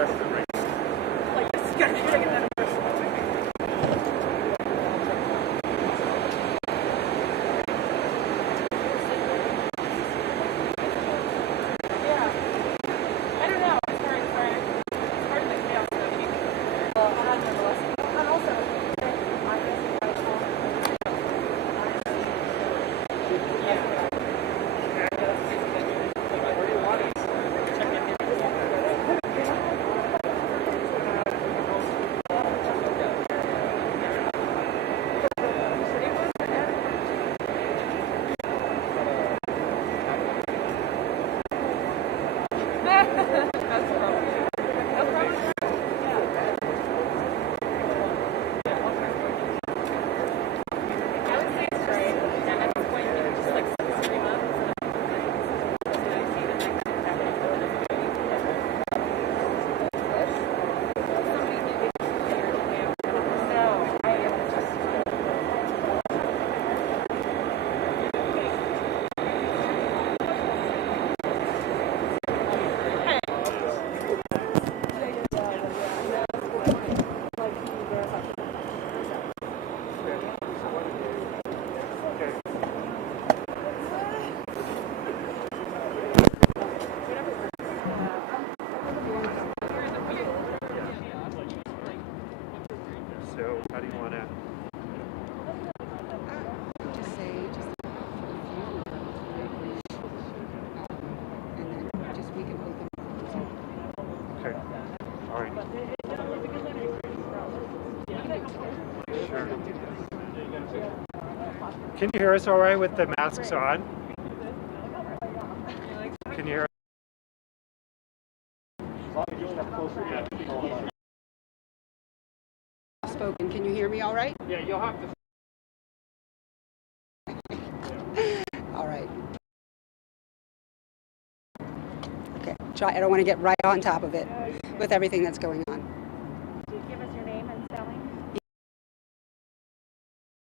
Like this guy getting that person. So how do you want to? Just say and then just we can open. Okay. All right. Sure. Can you hear us all right with the masks on? Can you hear us? Spoken. Can you hear me all right? Yeah, you'll have to. All right. Okay. Try. I don't want to get right on top of it with everything that's going on. Could you give us your name and spelling?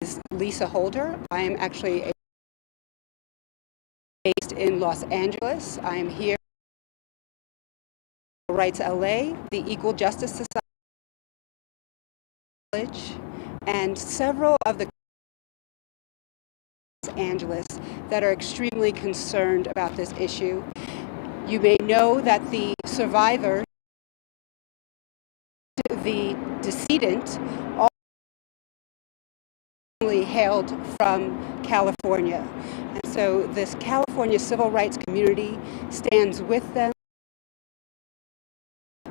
Is Lisa Holder. I am actually based in Los Angeles. I am here at Rights LA, the Equal Justice Society, and several of the Los Angeles that are extremely concerned about this issue. You may know that the survivor, the decedent, all hailed from California. And so this California civil rights community stands with them.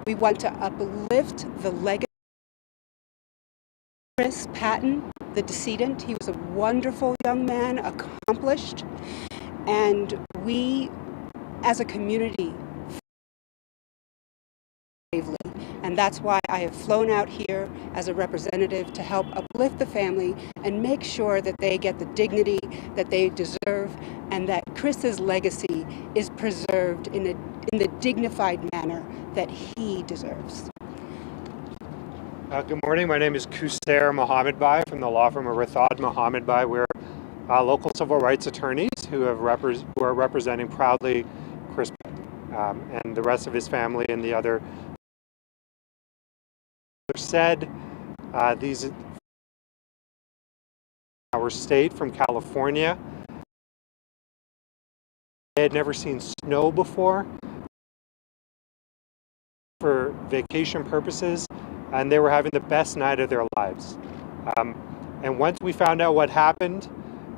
We want to uplift the legacy of Christopher Patton, the decedent. He was a wonderful young man, accomplished, and we as a community bravely. And that's why I have flown out here as a representative to help uplift the family and make sure that they get the dignity that they deserve and that Chris's legacy is preserved in the dignified manner that he deserves. Good morning. My name is Qusair Mohammed-Bai from the law firm of Rathod Mohammed-Bai. We're local civil rights attorneys who are representing proudly Chris and the rest of his family and the other. Said these our state from California. They had never seen snow before for vacation purposes, and they were having the best night of their lives. And once we found out what happened,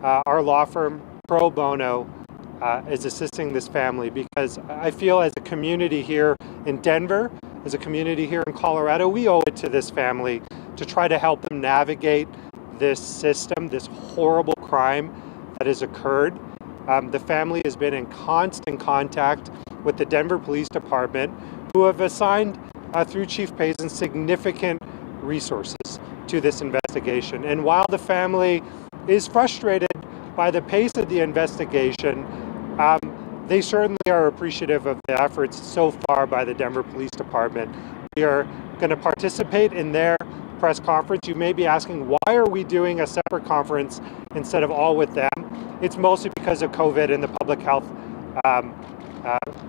our law firm, pro bono, is assisting this family because I feel as a community here in Denver, as a community here in Colorado, we owe it to this family to try to help them navigate this system, this horrible crime that has occurred. The family has been in constant contact with the Denver Police Department, who have assigned, through Chief Payson, significant resources to this investigation. And while the family is frustrated by the pace of the investigation, they certainly are appreciative of the efforts so far by the Denver Police Department. We are going to participate in their press conference. You may be asking, why are we doing a separate conference instead of all with them? It's mostly because of COVID and the public health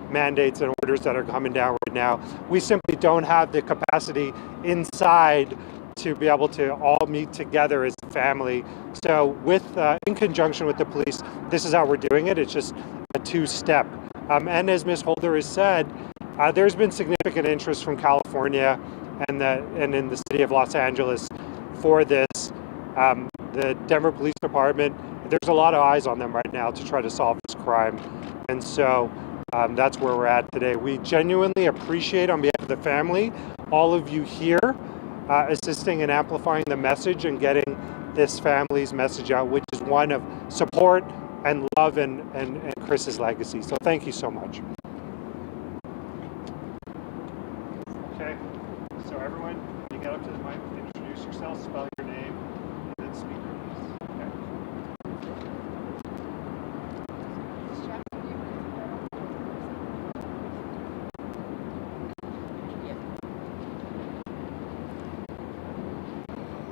mandates and orders that are coming down right right now. We simply don't have the capacity inside to be able to all meet together as a family. So in conjunction with the police, this is how we're doing it. It's just a two-step. And as Ms. Holder has said, there's been significant interest from California and in the city of Los Angeles for this. The Denver Police Department, there's a lot of eyes on them right now to try to solve this crime. And so that's where we're at today. We genuinely appreciate, on behalf of the family, all of you here assisting and amplifying the message and getting this family's message out, which is one of support and love and Chris's legacy. So thank you so much. Okay, so everyone, when you get up to the mic, introduce yourself, spell your name, and then speak, please. Okay.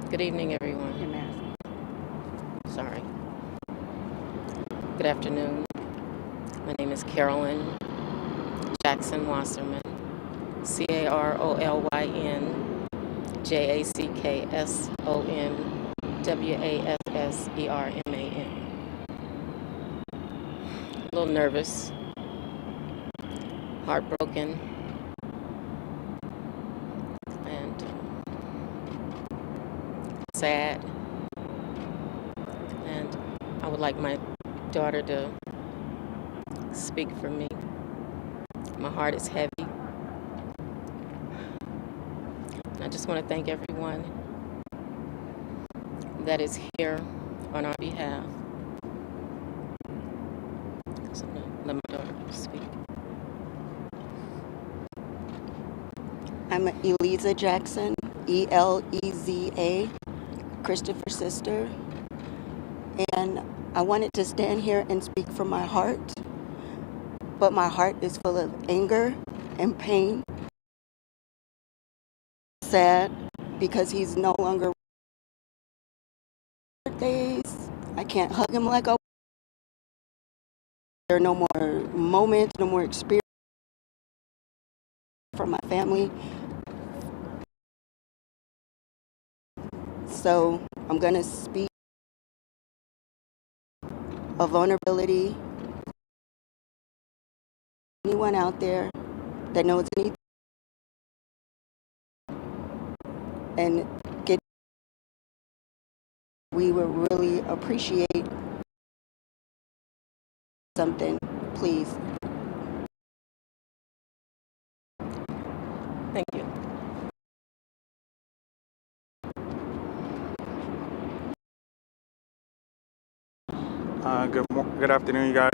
Good evening, everyone. Sorry. Good afternoon. My name is Carolyn Jackson Wasserman, CarolynJacksonWasserman. A little nervous, heartbroken, and sad. And I would like my daughter to speak for me. My heart is heavy. And I just want to thank everyone that is here on our behalf. So I'm going to let my daughter speak. I'm Eliza Jackson, Eleza, Christopher's sister. And I wanted to stand here and speak from my heart, but my heart is full of anger and pain. Sad because he's no longer birthdays. I can't hug him like I. There are no more moments, no more experience for my family. So I'm gonna speak of vulnerability. Anyone out there that knows anything and get, we would really appreciate something, please. Thank you. Good afternoon, you guys.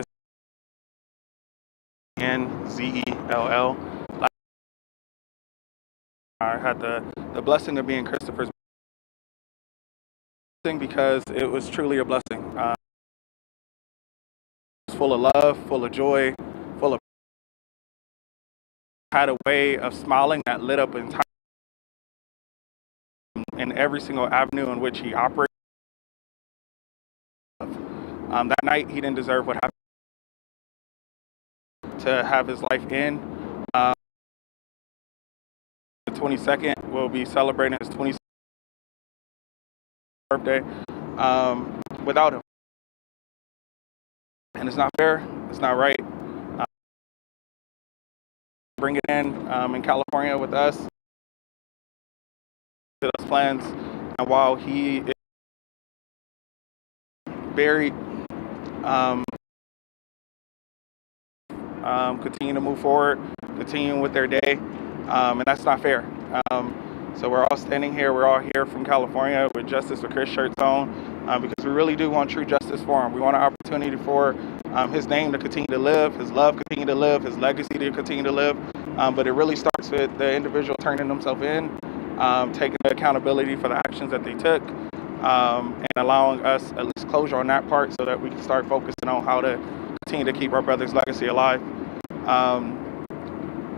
N-Z-E-L-L. I had the blessing of being Christopher's because it was truly a blessing. Full of love, full of joy, full of had a way of smiling that lit up entire in every single avenue in which he operated. That night, he didn't deserve what happened to have his life end. The 22nd, we'll be celebrating his 22nd birthday without him. And it's not fair, it's not right. Bring it in California with us, to those plans, and while he is buried, continue to move forward, continue with their day, and that's not fair. So we're all standing here, we're all here from California with Justice for Chris shirts on, because we really do want true justice for him. We want an opportunity for his name to continue to live, his love continue to live, his legacy to continue to live, but it really starts with the individual turning themselves in, taking accountability for the actions that they took, and allowing us at least closure on that part so that we can start focusing on how to continue to keep our brother's legacy alive.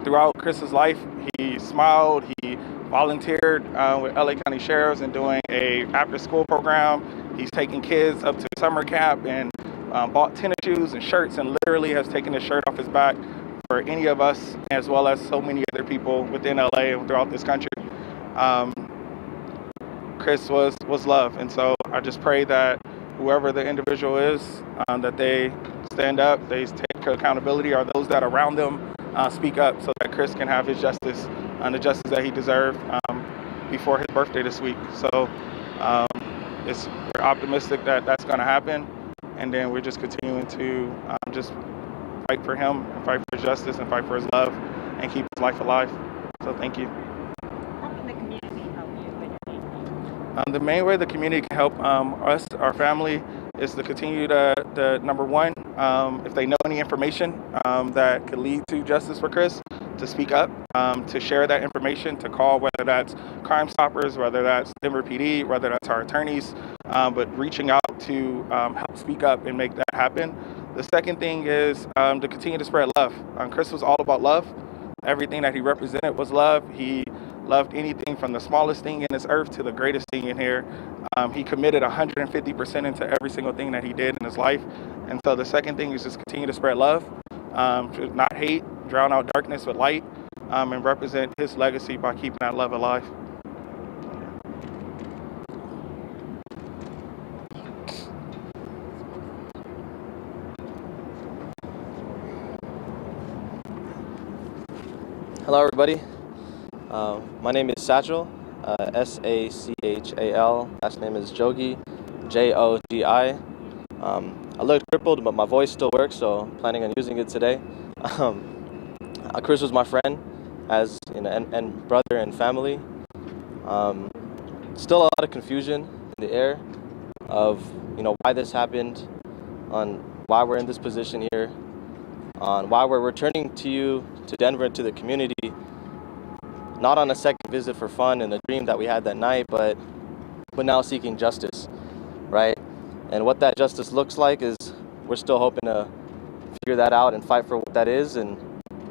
Throughout Chris's life, he smiled, he volunteered with LA County Sheriffs and doing a after-school program. He's taking kids up to summer camp and bought tennis shoes and shirts and literally has taken his shirt off his back for any of us, as well as so many other people within LA and throughout this country. Chris was love, and so I just pray that whoever the individual is, that they stand up, they take accountability, or those that are around them speak up, so that Chris can have his justice and the justice that he deserved before his birthday this week. So we're optimistic that that's going to happen, and then we're just continuing to just fight for him, and fight for his justice, and fight for his love, and keep his life alive. So thank you. How can the community help you with your name? The main way the community can help us, our family, is to continue to number one, if they know any information that could lead to justice for Chris, to speak up, to share that information, to call, whether that's Crime Stoppers, whether that's Denver PD, whether that's our attorneys, but reaching out to help speak up and make that happen. The second thing is to continue to spread love. Chris was all about love. Everything that he represented was love. He loved anything from the smallest thing in this earth to the greatest thing in here. He committed 150% into every single thing that he did in his life. And so the second thing is just continue to spread love, not hate, drown out darkness with light, and represent his legacy by keeping that love alive. Hello, everybody. My name is Satchel, S-A-C-H-A-L. Last name is Jogi, J-O-G-I. I look crippled, but my voice still works, so I'm planning on using it today. Chris was my friend, as and brother and family. Still a lot of confusion in the air of why this happened, on why we're in this position here, on why we're returning to Denver, to the community, not on a second visit for fun and a dream that we had that night, but now seeking justice, right? And what that justice looks like is we're still hoping to figure that out and fight for what that is. And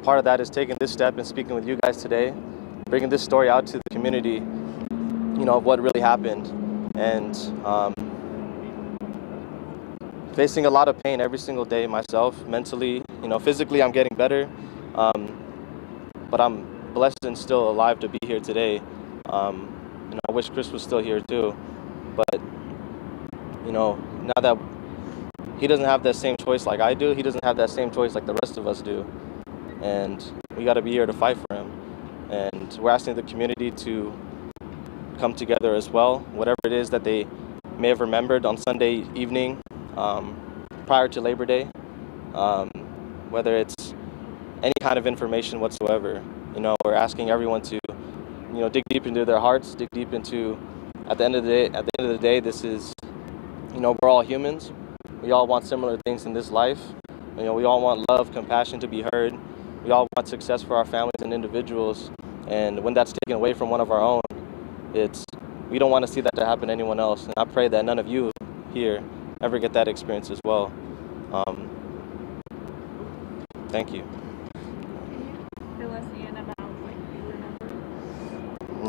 part of that is taking this step and speaking with you guys today, bringing this story out to the community, of what really happened. And facing a lot of pain every single day myself, mentally, physically I'm getting better, but I'm blessed and still alive to be here today. I wish Chris was still here too, but now that he doesn't have that same choice like I do, he doesn't have that same choice like the rest of us do, and we got to be here to fight for him. And we're asking the community to come together as well, whatever it is that they may have remembered on Sunday evening prior to Labor Day, whether it's any kind of information whatsoever. We're asking everyone to dig deep into their hearts, dig deep into, at the end of the day, this is, we're all humans. We all want similar things in this life. We all want love, compassion, to be heard. We all want success for our families and individuals. And when that's taken away from one of our own, we don't want to see that to happen to anyone else. And I pray that none of you here ever get that experience as well. Thank you. Fill us in about what you remember.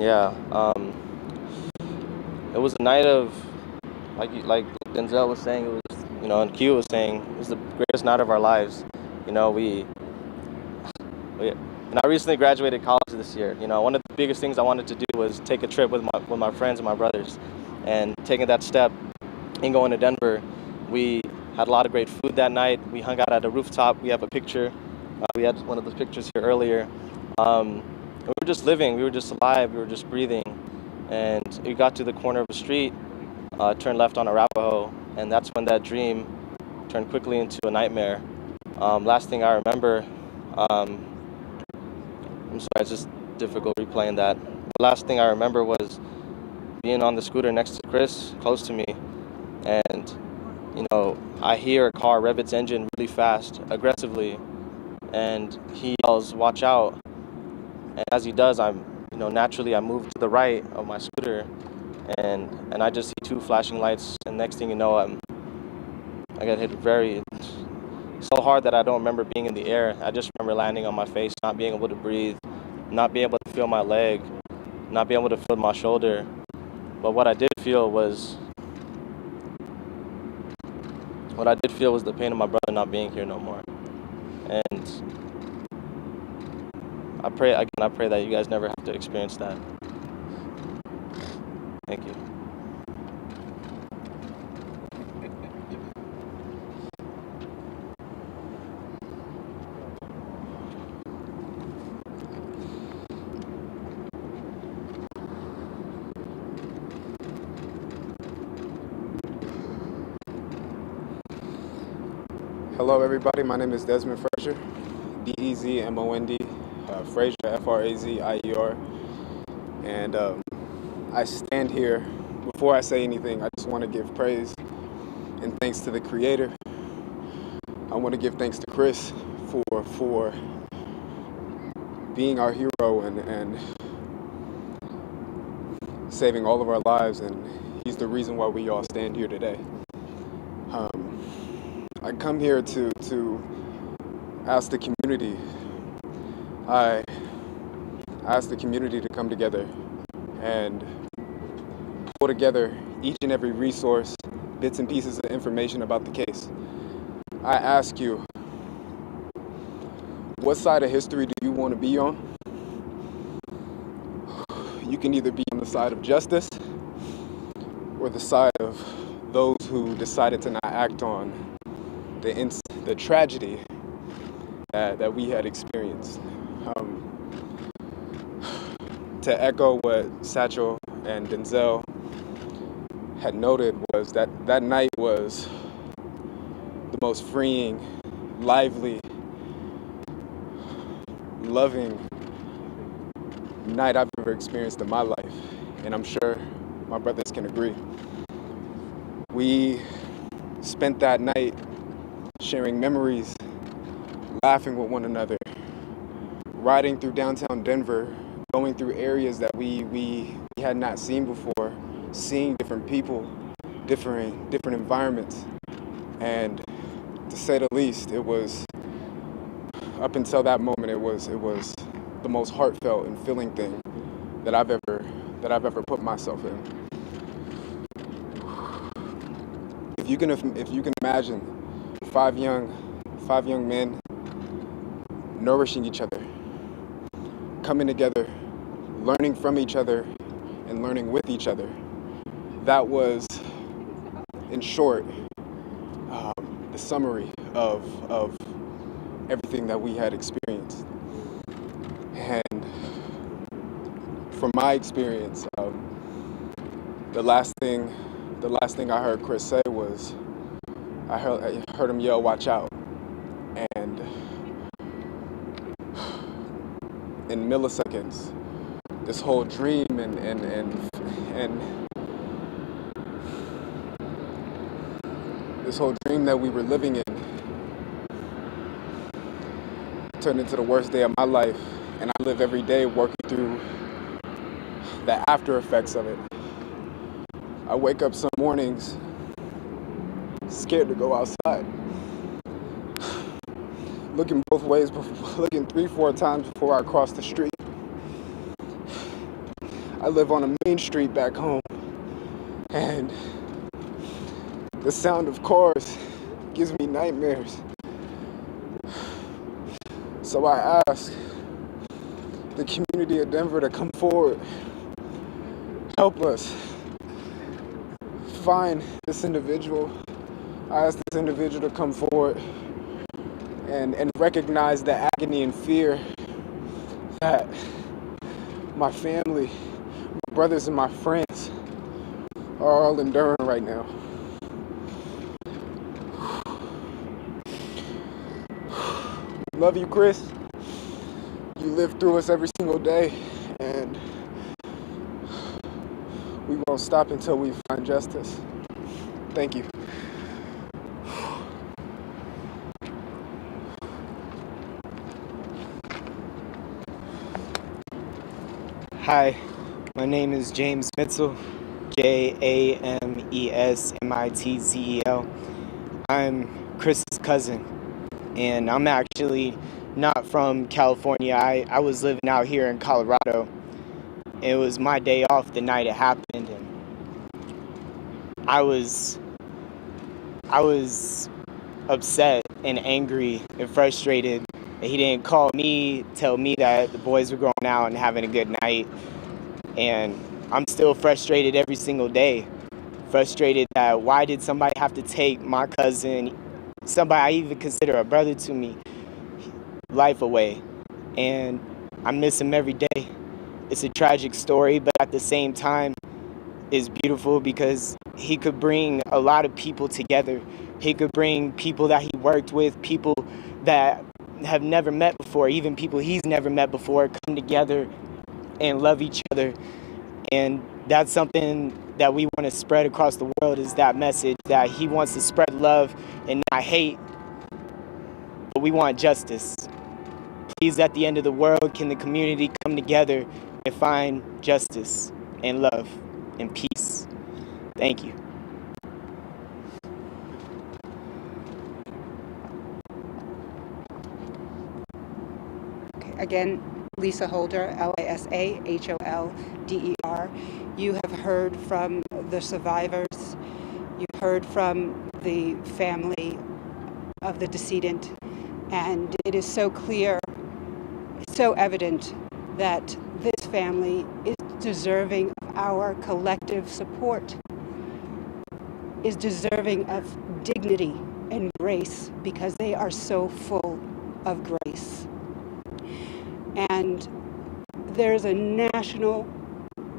Yeah, it was a night of, like Denzel was saying, it was, and Q was saying, it was the greatest night of our lives. And I recently graduated college this year. One of the biggest things I wanted to do was take a trip with my friends and my brothers. And taking that step and going to Denver, we had a lot of great food that night. We hung out at a rooftop. We have a picture. We had one of those pictures here earlier. We were just living. We were just alive. We were just breathing. And we got to the corner of the street, turned left on Arapahoe, and that's when that dream turned quickly into a nightmare. Last thing I remember, I'm sorry, it's just difficult replaying that. The last thing I remember was being on the scooter next to Chris, close to me, and I hear a car rev its engine really fast, aggressively, and he yells, "Watch out!" And as he does, naturally I move to the right of my scooter, and I just see two flashing lights, and next thing you know, I got hit so hard that I don't remember being in the air. I just remember landing on my face, not being able to breathe, not being able to feel my leg, not being able to feel my shoulder. But what I did feel was the pain of my brother not being here no more. And I pray that you guys never have to experience that. Thank you. Hello, everybody. My name is Desmond Frazier, D-E-Z-M-O-N-D, Frazier, F-R-A-Z-I-E-R. And I stand here. Before I say anything, I just want to give praise and thanks to the Creator. I want to give thanks to Chris for being our hero and saving all of our lives, and he's the reason why we all stand here today. I come here to ask the community. I ask the community to come together and pull together each and every resource, bits and pieces of information about the case. I ask you, what side of history do you want to be on? You can either be on the side of justice or the side of those who decided to not act on the tragedy that we had experienced. To echo what Satchel and Denzel had noted, was that night was the most freeing, lively, loving night I've ever experienced in my life, and I'm sure my brothers can agree. We spent that night sharing memories, laughing with one another, riding through downtown Denver, going through areas that we had not seen before, seeing different people, different environments. And to say the least, it was, up until that moment, it was the most heartfelt and filling thing that I've ever put myself in. If you can imagine five young men nourishing each other, coming together, learning from each other, and learning with each other. That was, in short, the summary of everything that we had experienced. And from my experience, the last thing I heard Chris say was, I heard him yell, "Watch out!" And in milliseconds, this whole dream and this whole dream that we were living in turned into the worst day of my life, and I live every day working through the after effects of it. I wake up some mornings scared to go outside, looking both ways, looking 3-4 times before I cross the street. I live on a main street back home, and the sound of cars gives me nightmares. So I ask the community of Denver to come forward, help us find this individual. I ask this individual to come forward and recognize the agony and fear that my family, my brothers and my friends are all enduring right now. Love you, Chris. You live through us every single day, and we won't stop until we find justice. Thank you. Hi, my name is James Mitzel, Jamesmitzel. I'm Chris's cousin, and I'm actually not from California. I was living out here in Colorado. It was my day off the night it happened, and I was upset and angry and frustrated And he didn't call me, tell me that the boys were going out and having a good night. And I'm still frustrated every single day. Frustrated that why did somebody have to take my cousin, somebody I even consider a brother to me, life away. And I miss him every day. It's a tragic story, but at the same time, it's beautiful because he could bring a lot of people together. He could bring people that he worked with, people that have never met before, even people he's never met before, come together and love each other. And that's something that we want to spread across the world, is that message that he wants to spread love and not hate, but we want justice. Please, at the end of the world, can the community come together and find justice and love and peace? Thank you. Okay, again, Lisa Holder, LISAHOLDER. You have heard from the survivors. You've heard from the family of the decedent. And it is so clear, so evident that this family is deserving of our collective support, is deserving of dignity and grace, because they are so full of grace. And there's a national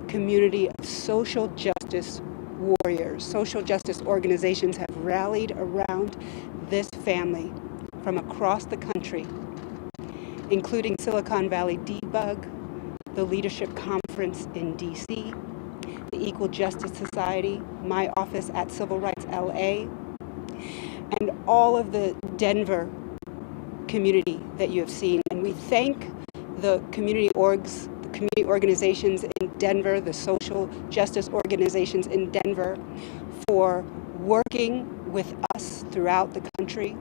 community of social justice warriors. Social justice organizations have rallied around this family from across the country, including Silicon Valley Debug, the Leadership Conference in DC, the Equal Justice Society, my office at Civil Rights LA, and all of the Denver community that you have seen. And we thank the community organizations in Denver, the social justice organizations in Denver, for working with us throughout the country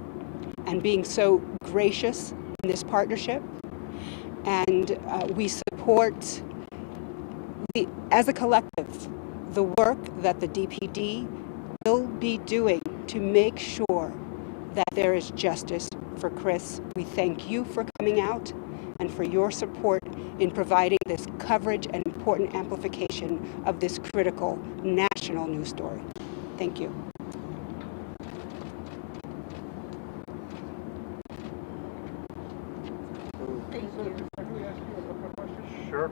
and being so gracious in this partnership. And we support, as a collective, the work that the DPD will be doing to make sure that there is justice for Chris. We thank you for coming out and for your support in providing this coverage and important amplification of this critical national news story. Thank you. Sure.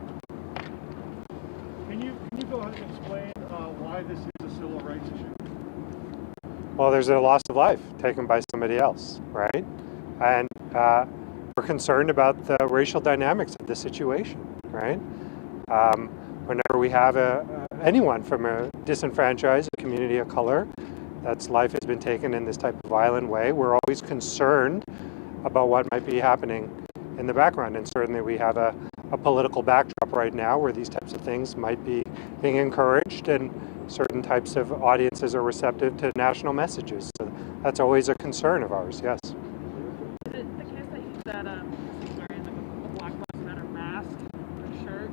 Can you go ahead and explain why this is a civil rights issue? Well, there's a loss of life taken by somebody else, right? And we're concerned about the racial dynamics of the situation, right? Whenever we have anyone from a disenfranchised community of color that's life has been taken in this type of violent way, we're always concerned about what might be happening in the background. And certainly we have a political backdrop right now where these types of things might be being encouraged, and certain types of audiences are receptive to national messages. So that's always a concern of ours, yes. Is it the case that he's wearing like a Black Lives Matter mask or shirt?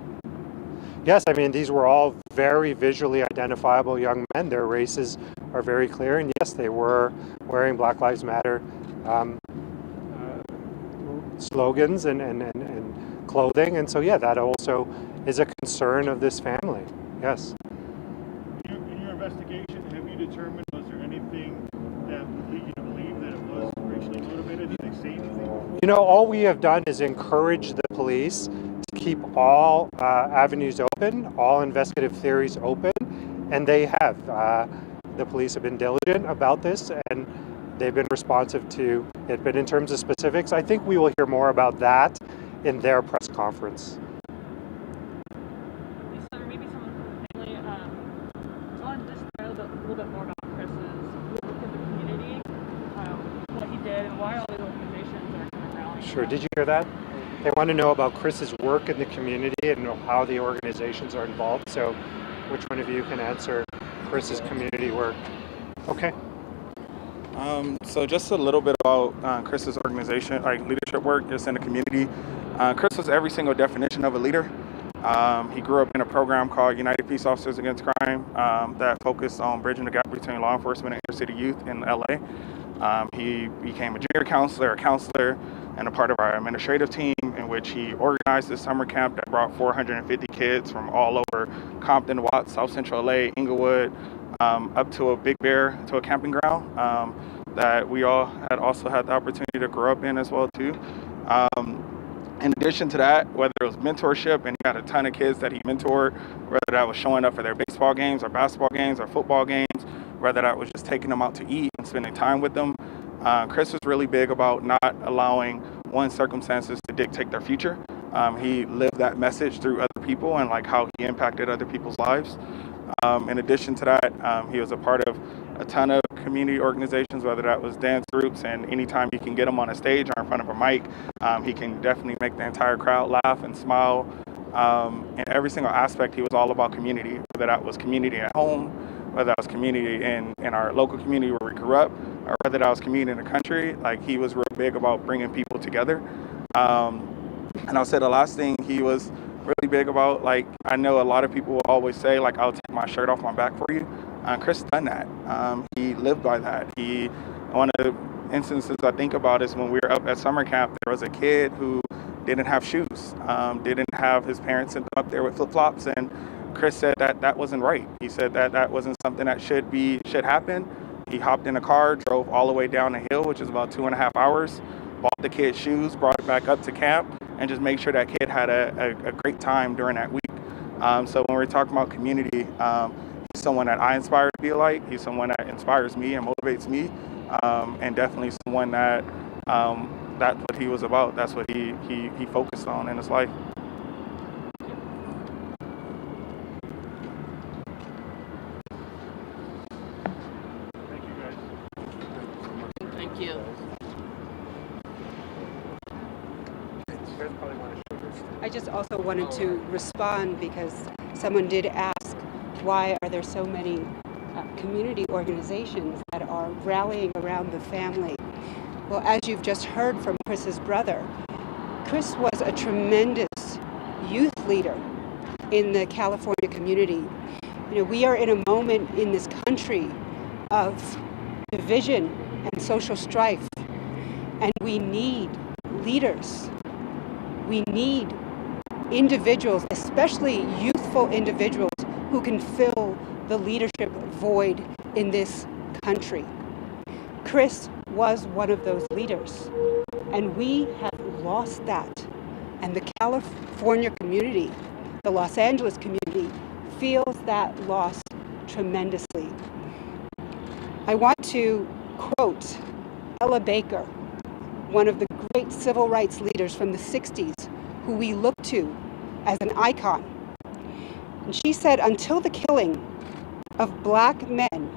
Yes, I mean, these were all very visually identifiable young men. Their races are very clear, and yes, they were wearing Black Lives Matter slogans and clothing, and so yeah, that also is a concern of this family, yes. In your investigation, have you determined, was there anything that would lead you to believe that it was racially motivated? Did they say anything? You know, all we have done is encourage the police to keep all avenues open, all investigative theories open, and they have. The police have been diligent about this, and they've been responsive to it. But in terms of specifics, I think we will hear more about that in their press conference. Lisa, or maybe someone from the family, tell just a little bit more about Chris's work in the community, what he did, and why all these organizations are kind of rallying. Sure, did you hear that? They want to know about Chris's work in the community and how the organizations are involved. So which one of you can answer Chris's community work? Okay. So just a little bit about Chris's organization, like leadership work just in the community. Chris was every single definition of a leader. He grew up in a program called United Peace Officers Against Crime that focused on bridging the gap between law enforcement and inner city youth in LA. He became a junior counselor, a counselor, and a part of our administrative team, in which he organized this summer camp that brought 450 kids from all over Compton, Watts, South Central LA, Inglewood, up to a Big Bear, to a camping ground that we all had also had the opportunity to grow up in as well too. In addition to that, whether it was mentorship, and he had a ton of kids that he mentored, whether that was showing up for their baseball games or basketball games or football games, whether that was just taking them out to eat and spending time with them. Chris was really big about not allowing one's circumstances to dictate their future. He lived that message through other people and like how he impacted other people's lives. In addition to that, he was a part of a ton of community organizations, whether that was dance groups, and anytime you can get him on a stage or in front of a mic, he can definitely make the entire crowd laugh and smile. In every single aspect, he was all about community, whether that was community at home, whether that was community in our local community where we grew up, or whether that was community in the country. Like, he was real big about bringing people together. And I'll say the last thing he was really big about, like, I know a lot of people will always say, like, I'll take my shirt off my back for you. Chris done that. He lived by that. One of the instances I think about is when we were up at summer camp, there was a kid who didn't have shoes, didn't have his parents sent them up there with flip-flops, and Chris said that that wasn't right. He said that that wasn't something that should happen. He hopped in a car, drove all the way down the hill, which is about 2.5 hours, bought the kid shoes, brought it back up to camp, and just make sure that kid had a great time during that week. So when we're talking about community, he's someone that I inspire to be like. He's someone that inspires me and motivates me, and definitely someone that that's what he was about. That's what he focused on in his life. Thank you. I just also wanted to respond because someone did ask, why are there so many community organizations that are rallying around the family? Well, as you've just heard from Chris's brother, Chris was a tremendous youth leader in the California community. You know, we are in a moment in this country of division and social strife, and we need leaders. We need individuals, especially youthful individuals, who can fill the leadership void in this country. Chris was one of those leaders, and we have lost that. And the California community, the Los Angeles community, feels that loss tremendously. I want to quote Ella Baker, one of the great civil rights leaders from the 60s, who we look to as an icon. And she said, until the killing of black men,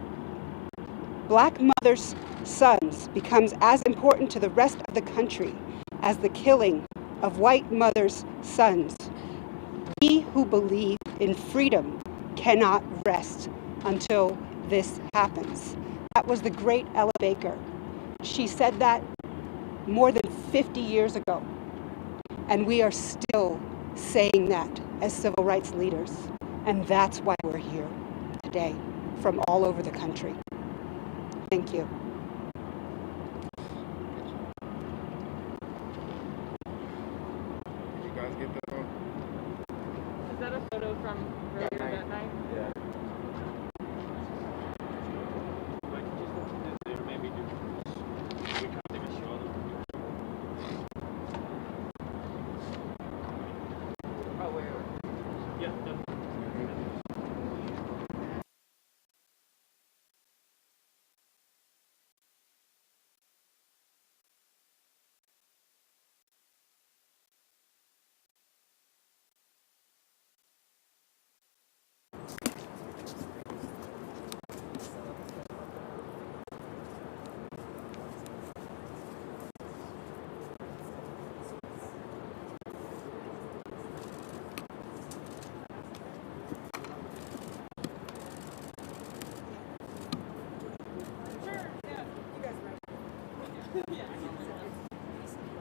black mothers' sons becomes as important to the rest of the country as the killing of white mothers' sons, we who believe in freedom cannot rest until this happens. That was the great Ella Baker. She said that more than 50 years ago, and we are still saying that as civil rights leaders, and that's why we're here today from all over the country. Thank you.